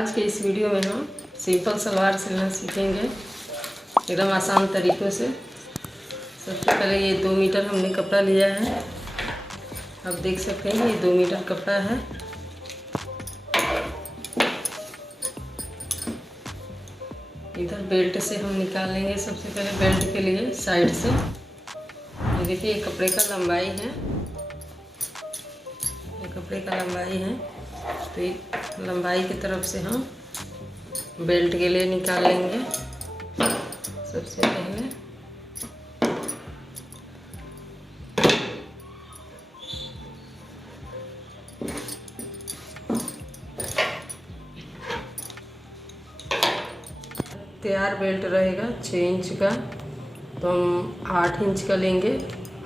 आज के इस वीडियो में हम सिंपल सलवार सिलना सीखेंगे एकदम आसान तरीक़ों से। सबसे पहले ये 2 मीटर हमने कपड़ा लिया है। आप देख सकते हैं ये 2 मीटर कपड़ा है। इधर बेल्ट से हम निकाल लेंगे। सबसे पहले बेल्ट के लिए साइड से ये देखिए ये कपड़े का लंबाई है, ये कपड़े का लंबाई है। तो ये लंबाई की तरफ से हम बेल्ट के लिए निकाल लेंगे। सबसे पहले तैयार बेल्ट रहेगा 6 इंच का, तो हम 8 इंच का लेंगे।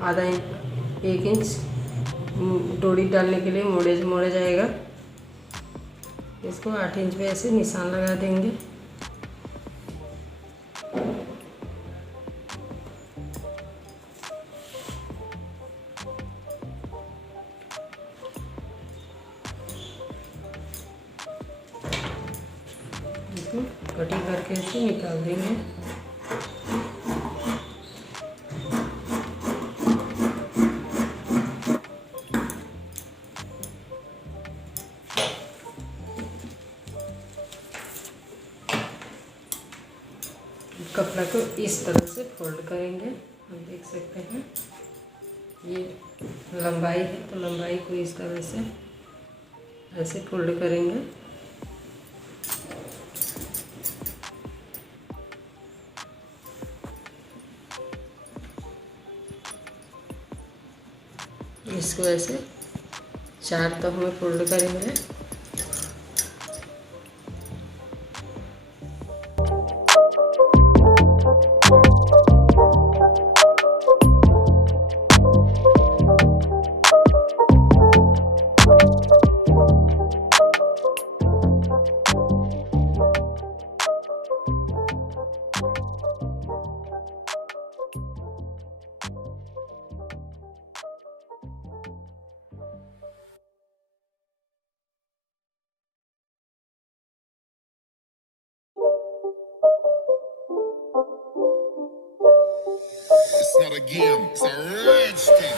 आधा इंच 1 इंच डोरी डालने के लिए मोड़े जाएगा। इसको 8 इंच पे ऐसे निशान लगा देंगे। इसको कटिंग करके ऐसे निकाल देंगे। कपड़ा को इस तरह से फोल्ड करेंगे। हम देख सकते हैं ये लंबाई है, तो लंबाई को इस तरह से ऐसे फोल्ड करेंगे। इसको ऐसे 4 तो हमें फोल्ड करेंगे। It's not a game, it's a rich thing.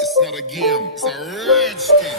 It's not a game, it's a rich thing.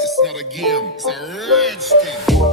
It's not a game, it's a rich thing.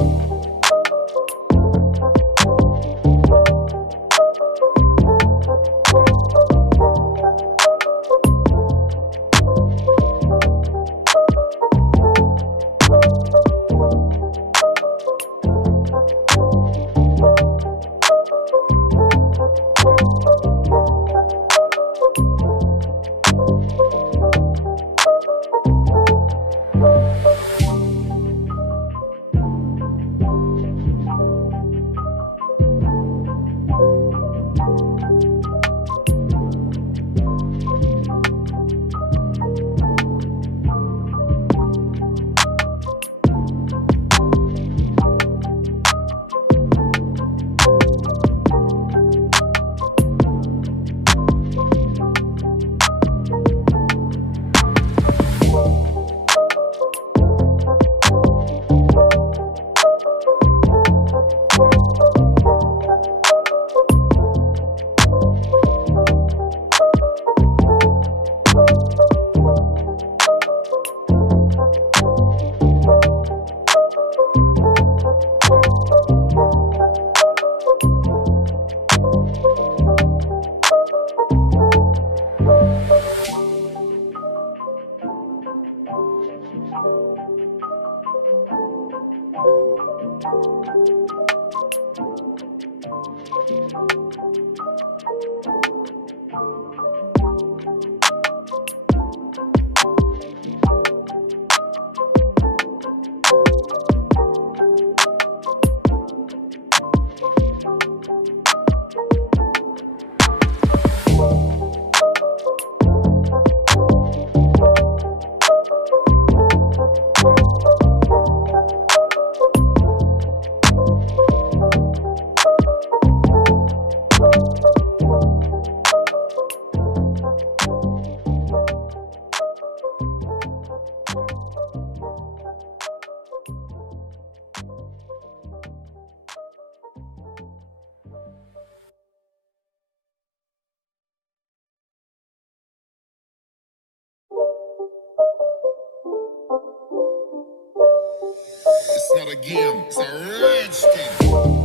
It's not a game, it's a rich thing.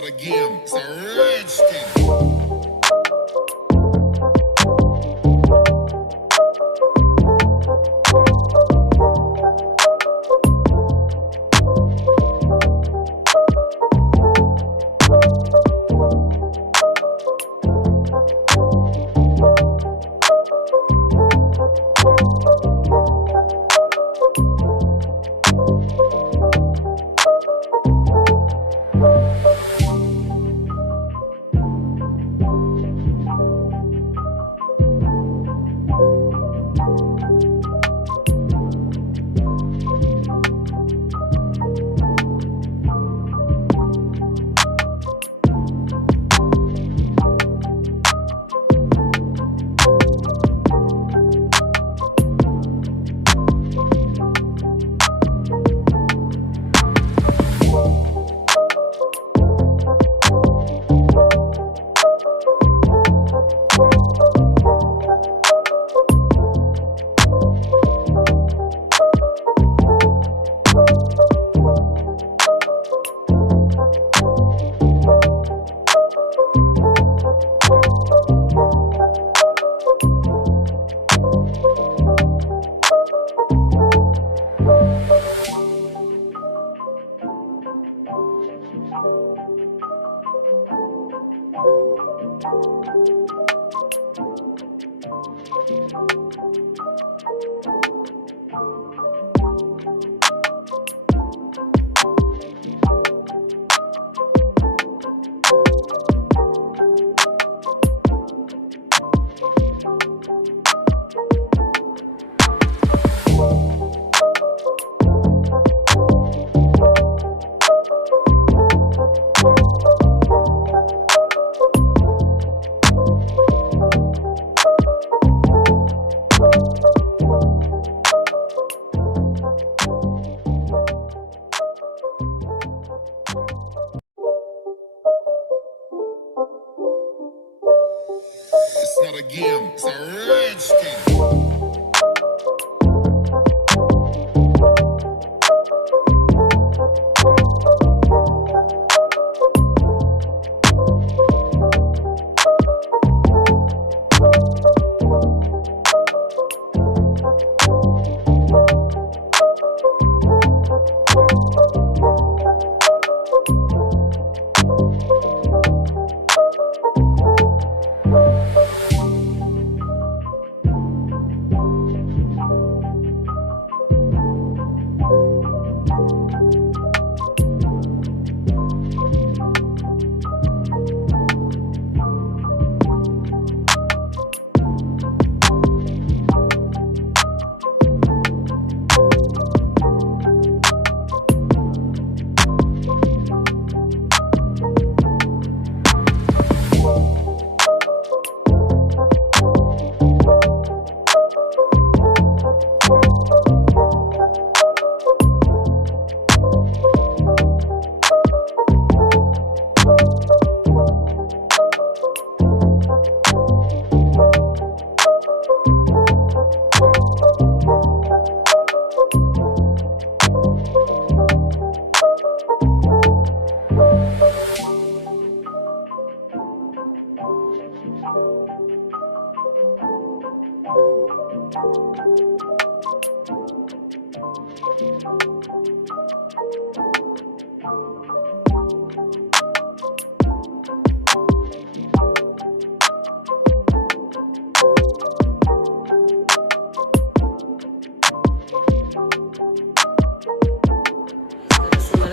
not a game, it's a rich thing. It's not a game, it's a rich thing.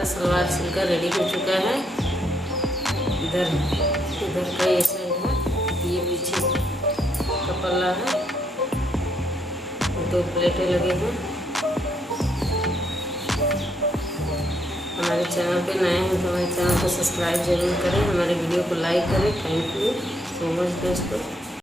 Salwar सिलकर ready हो चुका है। इधर का ये साइड है, ये पीछे का पल्ला है, 2 प्लेटें लगे हैं। हमारे चैनल पे नए हैं तो हमारे चैनल को सब्सक्राइब जरूर करें, हमारे वीडियो को लाइक करें। थैंक यू सो मच दोस्तों।